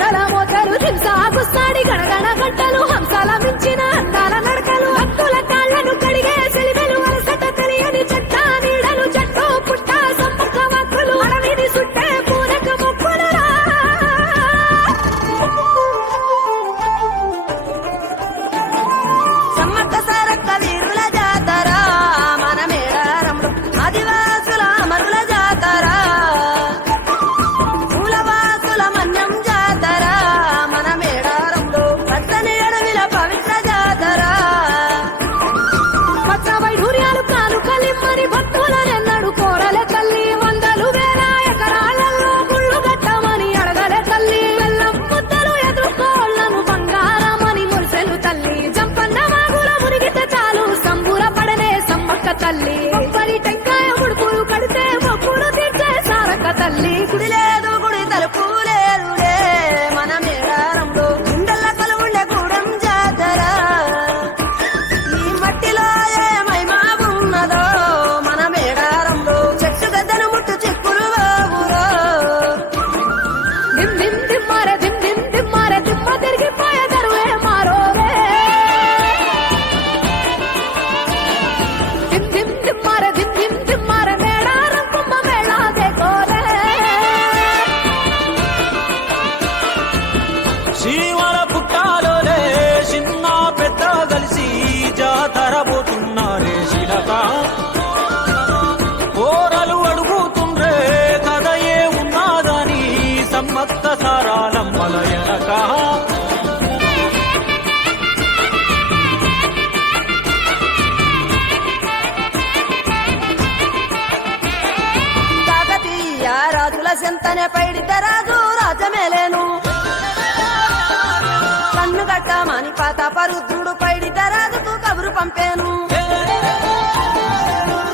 గజ్జల మోతలు హింసా గుస్తాడి గణగణ గంటలు హంసాల మించిన అందాల నడకలు భక్తుల కాళ్లను కడిగే సెలివెలు అలసట తెలియని చెట్ట నీడలు చెట్టు పుట్ట సమ్మక్క వాక్కులు అడవిని సుట్టే పూరక మొక్కులురా సమ్మక్క సారక్క వీరుల జాతర మన మేడారంలో ఆదివాసుల అమరుల జాతర మూలవాసుల మన్యం జాతర మన మేడారంలో పచ్చని అడవిల పవిత్ర జాతర పచ్చ వైఢూర్యాలు కాను కలిమ్మని భక్తులనెన్నడు కోరలే తల్లి వందలు వేల ఎకరాలలో గుళ్ళు కట్టమని అడగలే తల్లి బెల్లం ముద్దలు ఎదుర్కోళ్లను బంగారమని మురిసెలు తల్లి జంపన్న వాగుల మునిగితే చాలు సంబూర పడనే సమ్మక్క తల్లి కొబ్బరి టెంకాయ ముడుపులు కడితే మొక్కులు తీర్చే సారక్క తల్లి గుడి లేదు గుడి తలుపు లేదులే మన మేడారంలో గుండెల కొలువుండే గూడెం జాతర ఈ మట్టిలో ఏ మహిమా ఉన్నదో మన మేడారంలో చెట్టు గద్దను ముట్టు చిక్కులు బాబురో దిమ్ దిమ్ దిమ్మారే దిమ్ దిమ్ దిమ్మారే దిమ్మ తిరిగిపోయే దరువే మారోరే దిమ్ దిమ్ దిమ్మారే దిమ్ దిమ్ దిమ్మారే మేడారం కుంభ మేళా దేకోరే శివర పుట్టాలోలే చిన్న పెద్ద కలిసి జాతర పోతున్నారే శిలక కోరలు అడుగుతుండ్రే కదయే ఉన్నాదని సమ్మక్క సారాలమ్మల ఎనక కాకతీయ రాజుల సెంతనే పైడిత రాజు రాజమేలేను కన్ను గట్టమని పాతాపరుద్రుడు పైడిత రాజుకు కబురు పంపేను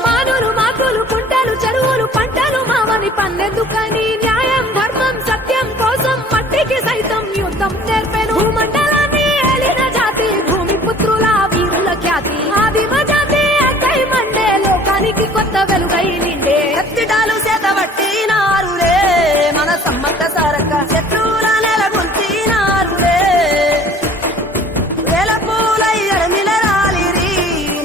మానులు మాకులు కుంటలు చెరువులు పంటలు మామని పన్నెందుకని న్యాయం ధర్మం సత్యం కోసం మట్టికి సైతం యుద్ధం నేర్పెను భూమండలాన్ని ఏలిన జాతి భూమి పుత్రుల వీరుల ఖ్యాతి ఆదిమ జాతి అక్కై మండే లోకానికి కొత్త వెలుగై నిండే ఎత్తిటాలు చేతబట్టినారులే మన సమ్మక్క సారక్క శత్రువుల నెల గుంచినారులే వేల పూలై అడమిల రాలిరి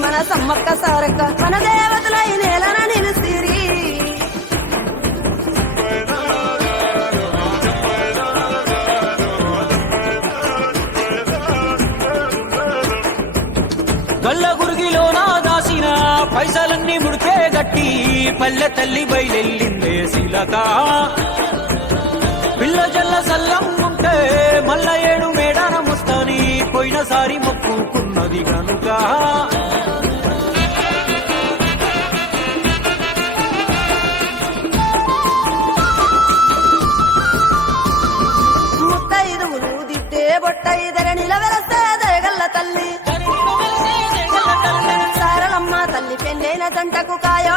మన సమ్మక్క సారక్క మన దేవతలై నేలన నిలిసిరి గల్ల గురిగిలోన దాసిన పైసలన్నీ ముడికే గట్టి పల్లె తల్లి బయలెళ్ళిందే శిలక పిల్ల జల్ల సల్లం ఉంటే మల్ల ఏడు మేడాన ముస్తాని పోయినసారి మొక్కుకున్నది గనుక ముత్తైదువులు దిద్దే బొట్టైదర నిలవెరస్తే దయగల్ల తల్లి సారలమ్మ తల్లి పెళ్ళైన జంటకు కాయ